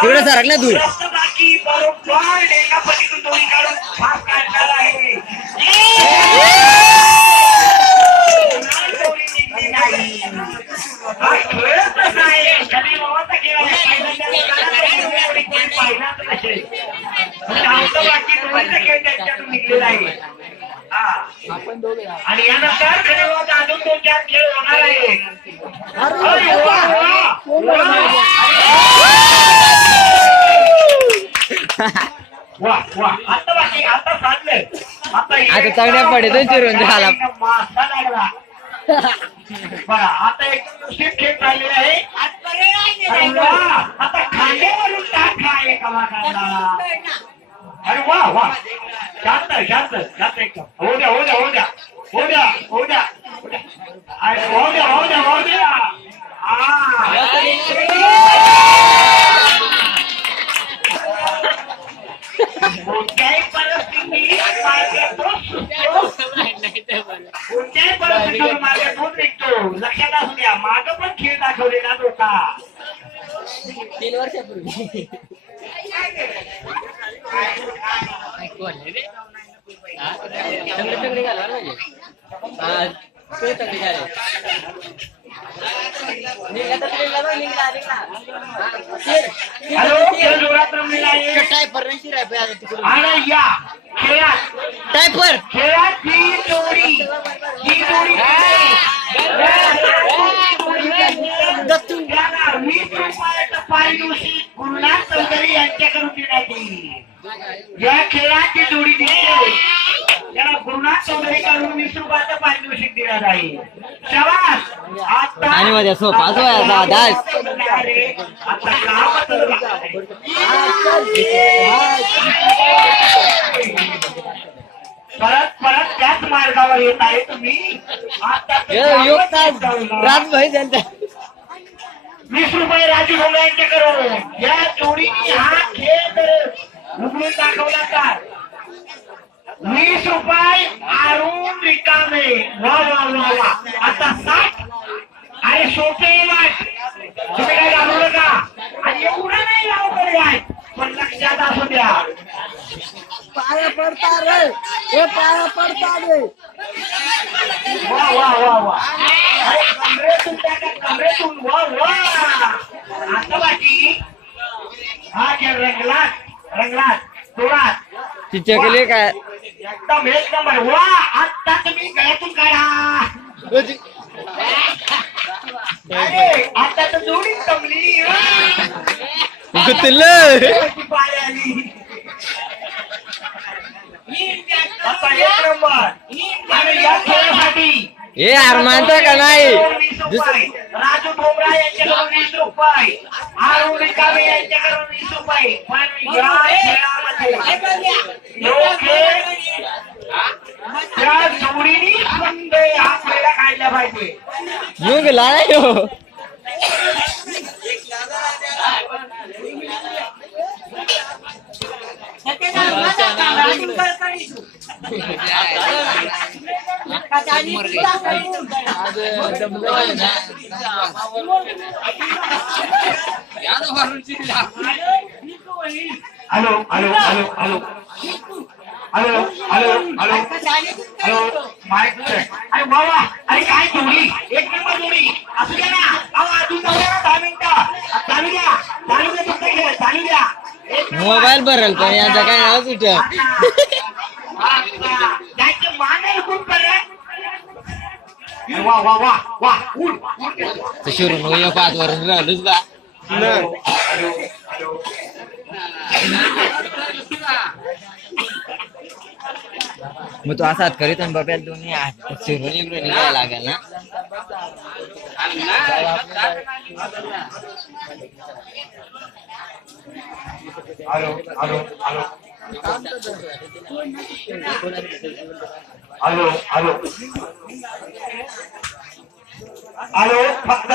तिकडे सरक ना तू. बाकी बरोबर डेंगापतीतून दोरी काढून फास काढणार आहे. दोरी निघली नाही. हा खेळच तसा आहे. कधी बाबाचा खेळ आहे. पहिल्यांदा नसेल. बाकी दोरीचा खेळ त्यांच्यातून निघलेला आहे. आणि यानंतर खरेबाबा अजून 2-4 खेळ होणार आहे. वा वा आता बाकी आता साधलंय. आता चांगल्या पडे चिरून झाला. मासा लागला. बघा आता एक दुसरी खेळ चाललेली आहे. आता खांद्यावरून टाक खाय कलाकाराला. अरे वा वा शांत शांत शांत एकदम. हो द्या हो द्या हो द्या हो द्या हो द्या अरे हो द्या हो द्या हो द्या. कोणत्याही परिस्थितीत कोणत्याही परिस्थितीत माझ्या दूध निघतो. लक्षात असू द्या. माग पण खेळ दाखवलेला होता 3 वर्षापूर्वी. तंगडी घालवा म्हणजे तंगडी घाल. टायपर खेळात ही जोडी ही जोडी 20 रुपयाचं पारितोषिक गुरुनाथ चौधरी यांच्याकडून देण्यात येईल. या खेळाची जोडी दिली त्याला गुरुनाथ चौधरी कडून 20 रुपयाचं पारितोषिक देण्यात आहे. शाबास. आता आणि माझ्या सोपाच वयाचा दास. आता गावात परत परत त्याच मार्गावर येत आहे तुम्ही. आता 20 रुपये राजू भोंगळे यांच्याकडून. या जोडीने हा खेळ उघडून दाखवला तर 20 रुपये आरून रिकामे. वा वा वा वा. आता 60. अरे सोपे वाट तुम्ही काय घालू नका. आणि एवढं नाही लावलं वाट पण लक्षात असू द्या. पाया पडता रे हे पाया पडता रे. वा वा वा वा. अरे कमरेतून टाका कमरेतून. वा वा. आता बाकी हा खेळ रंगलात तोडात चिचकले काय एकदम 1 नंबर. वा आता तुम्ही गळ्यातून काढा. अरे आता तर जोडी जमली. पाय आली. आता 1 नंबर. आणि या खेळासाठी हे अरमानचा का नाही. 20 रुपये राजू भोमरा यांच्याकडून 20 रुपये. आरू रिकामे यांच्याकडून 20 रुपये. पण या खेळामध्ये त्या जोडीने बंद हा खेळा काढला पाहिजे. युगला नाही हो. Hello hello hello hello hello hello hello hello mic check. अरे बाबा अरे काय जोडी 1 नंबर जोडी. असू द्या ना. अजून 10 मिनिटं चालू द्या तुमचा खेळ चालू द्या. मोबाईल भरल पण यांचा काय नाव सुट. त्याचे मान खूप पर्यंत. वा वा वा वा. शिरून 5 वरून राहिलोच बा. मग तू असाच करीत बाब्याला दोन्ही शिरून इकडे निघायला लागेल ना. Hello hello hello hello hello hello फक्त